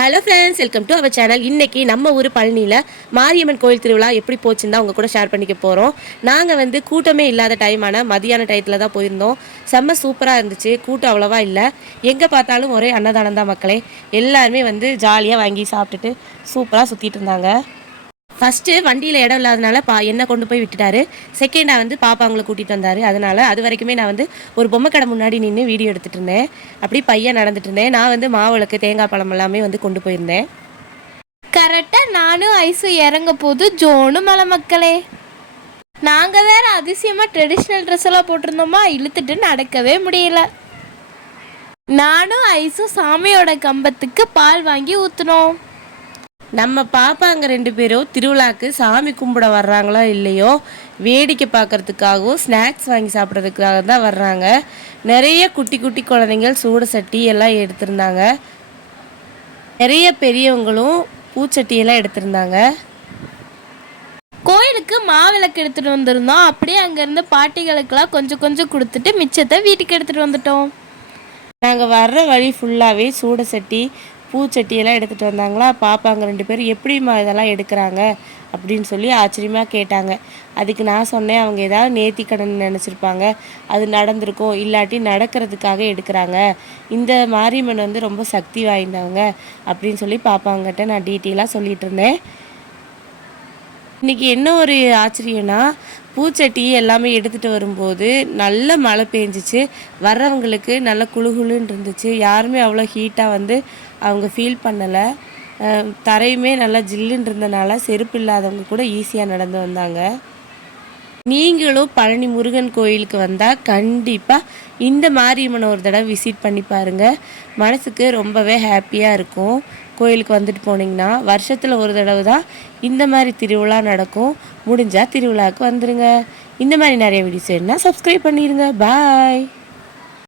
Hello friends welcome to our channel இன்றைக்கி நம்ம ஊர் பழனியில் மாரியம்மன் கோயில் திருவிழா எப்படி போச்சுன்னு தான் உங்கள் கூட ஷேர் பண்ணிக்க போகிறோம் நாங்கள் வந்து கூட்டமே இல்லாத டைமான மதியான டயத்தில் தான் போயிருந்தோம். செம்ம சூப்பராக இருந்துச்சு. கூட்டம் அவ்வளோவா இல்லை. எங்கே பார்த்தாலும் ஒரே அன்னதானம் தான் மக்களே. எல்லாருமே வந்து ஜாலியாக வாங்கி சாப்பிட்டுட்டு சூப்பராக சுற்றிட்டு இருந்தாங்க. ஃபஸ்ட்டு வண்டியில் இடம் இல்லாதனால பா என்ன கொண்டு போய் விட்டுட்டாரு. செகண்டாக வந்து பாப்பா அவங்கள கூட்டிகிட்டு வந்தார். அதனால் அது வரைக்குமே நான் வந்து ஒரு பொம்மை கடை முன்னாடி நின்று வீடியோ எடுத்துகிட்டு இருந்தேன். அப்படி பையன் நடந்துட்டு இருந்தேன். நான் வந்து மாவிளக்கு தேங்காய் பழம் எல்லாமே வந்து கொண்டு போயிருந்தேன். கரெக்டாக நானும் ஐஸும் இறங்க போது ஜோனு மலை மக்களே. நாங்கள் வேற அதிசயமாக ட்ரெடிஷ்னல் ட்ரெஸ் எல்லாம் போட்டிருந்தோமா? இழுத்துட்டு நடக்கவே முடியல. நானும் ஐஸும் சாமியோட கம்பத்துக்கு பால் வாங்கி ஊற்றுனோம் நம்ம பாப்பாங்க ரெண்டு பேரும் திருவிழாக்கு சாமி கும்பிட வர்றாங்களோ இல்லையோ வேடிக்கை பார்க்கறதுக்காகவும் ஸ்நாக்ஸ் வாங்கி சாப்பிட்றதுக்காக தான் வர்றாங்க. நிறைய குட்டி குட்டி குழந்தைங்கள் சூட சட்டி எல்லாம் எடுத்திருந்தாங்க. நிறைய பெரியவங்களும் பூச்சட்டியெல்லாம் எடுத்திருந்தாங்க. கோயிலுக்கு மாவிளக்கு எடுத்துகிட்டு வந்திருந்தோம். அப்படியே அங்கேருந்து பாட்டிகளுக்கெல்லாம் கொஞ்சம் கொஞ்சம் கொடுத்துட்டு மிச்சத்தை வீட்டுக்கு எடுத்துகிட்டு வந்துட்டோம். நாங்கள் வர்ற வழி ஃபுல்லாகவே சூட சட்டி பூச்சட்டியெல்லாம் எடுத்துகிட்டு வந்தாங்களா? பாப்பாங்க ரெண்டு பேரும் எப்படிம்மா இதெல்லாம் எடுக்கிறாங்க? அப்படின்னு சொல்லி ஆச்சரியமாக கேட்டாங்க. அதுக்கு நான் சொன்னேன் அவங்க ஏதாவது நேர்த்தி கடன் நினச்சிருப்பாங்க. அது நடந்திருக்கும் இல்லாட்டி நடக்கிறதுக்காக எடுக்கிறாங்க. இந்த மாரியம்மன் வந்து ரொம்ப சக்தி வாய்ந்தவங்க அப்படின்னு சொல்லி பாப்பாங்கிட்ட நான் டீட்டெயிலாக சொல்லிகிட்டு இருந்தேன். இன்னைக்கு என்ன ஒரு ஆச்சரியம்னா பூச்சட்டி எல்லாமே எடுத்துகிட்டு வரும்போது நல்ல மழை பெஞ்சிச்சு. வர்றவங்களுக்கு நல்ல குழுகுழுன்னு இருந்துச்சு. யாருமே அவ்வளோ ஹீட்டாக வந்து அவங்க ஃபீல் பண்ணலை. தரையுமே நல்லா ஜில்லுன்னு இருந்தனால செருப்பு இல்லாதவங்க கூட ஈஸியாக நடந்து வந்தாங்க. நீங்களும் பழனி முருகன் கோயிலுக்கு வந்தால் கண்டிப்பாக இந்த மாரியம்மனை ஒரு தடவை விசிட் பண்ணி பாருங்கள் மனசுக்கு ரொம்பவே ஹாப்பியாக இருக்கும். கோயிலுக்கு வந்துட்டு போனீங்கன்னா வருஷத்தில் ஒரு தடவை தான் இந்த மாதிரி திருவிழா நடக்கும். முடிஞ்சால் திருவிழாவுக்கு வந்துடுங்க இந்த மாதிரி நிறைய வீடியோஸ் வேணுன்னா சப்ஸ்கிரைப் பண்ணிடுங்க பாய்